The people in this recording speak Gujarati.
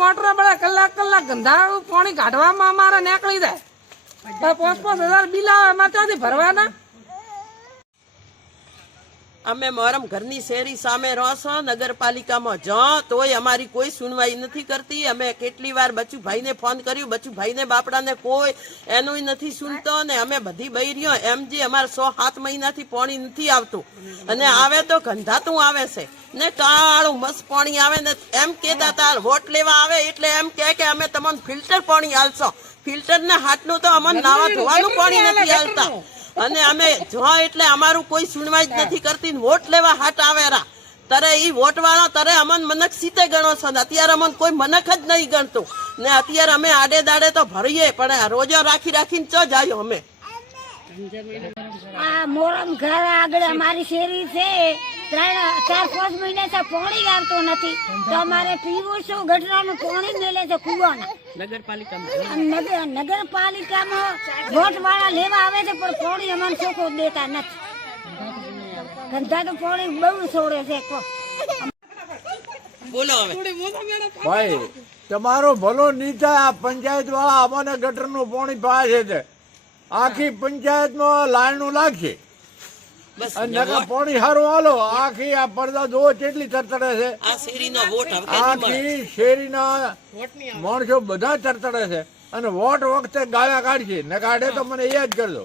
મોટર બળે કલાક ગંધાળું પાણી કાઢવામાં અમારે નીકળી જાય 5,000 બિલ આવે અમારે ત્યાંથી ભરવાના. અમે મોરમ ઘરની શેરી સામે રહો છો નગરપાલિકામાં જો તોય અમારી કોઈ સુનવાઈ નથી કરતી. અમે કેટલી વાર બચુભાઈને ફોન કર્યું, બચુભાઈને બાપડાને કોઈ એનું નથી સુનતો ને અમે બધી બઈ રહ્યો એમ જે અમારે 6-7 મહિનાથી પાણી નથી આવતું અને આવે તો ગંધાતું આવે છે ને કાળું મસ્ત પાણી આવે ને એમ કેતા તાર વોટ લેવા આવે એટલે એમ કે અમે તમને ફિલ્ટર પાણી હાલશો. ફિલ્ટર ને હાથનું તો અમને નાવા ધોવાનું પાણી નથી હાલતા અને અમે જો એટલે અમારું કોઈ સુનવાઈ જ નથી કરતી. વોટ લેવા હાટ આવેરા તારે ઈ વોટ વાળા તારે અમન મનક સીતે ગણો છો ને અત્યારે અમન કોઈ મનક જ નહીં ગણતું ને અત્યારે અમે આડે દાડે તો ભરીએ પણ રોજો રાખીને ચો જાય. અમે આ મોરમ ઘર આગળ અમારી શેરી છે 4-5 મહિનાથી પાણી આવતું નથી તો અમારે પીવું શું ગટરાનું પાણી મેલે છે કુવાના. નગરપાલિકામાં વોટ વાળા લેવા આવે છે પણ પાણી અમને ચોખ્ખું દેતા નથી. ગંધા તો પાણી બહુ છોડે છે. બોલો હવે ભાઈ તમારો ભલો નહીં થાય. આ પંચાયત વાળા અમને ગટરનું પાણી પાશે છે. આખી પંચાયતમાં લાઈનું લાગશે અને પાણી સારું હાલો. આખી આ પડદા જોવો કેટલી તરતડે છે. આ શેરીનો વોટ આખી શેરીના માણસો બધા તરતડે છે અને વોટ વખતે ગાળા કાઢશે ને કાઢે તો મને યાદ કરજો.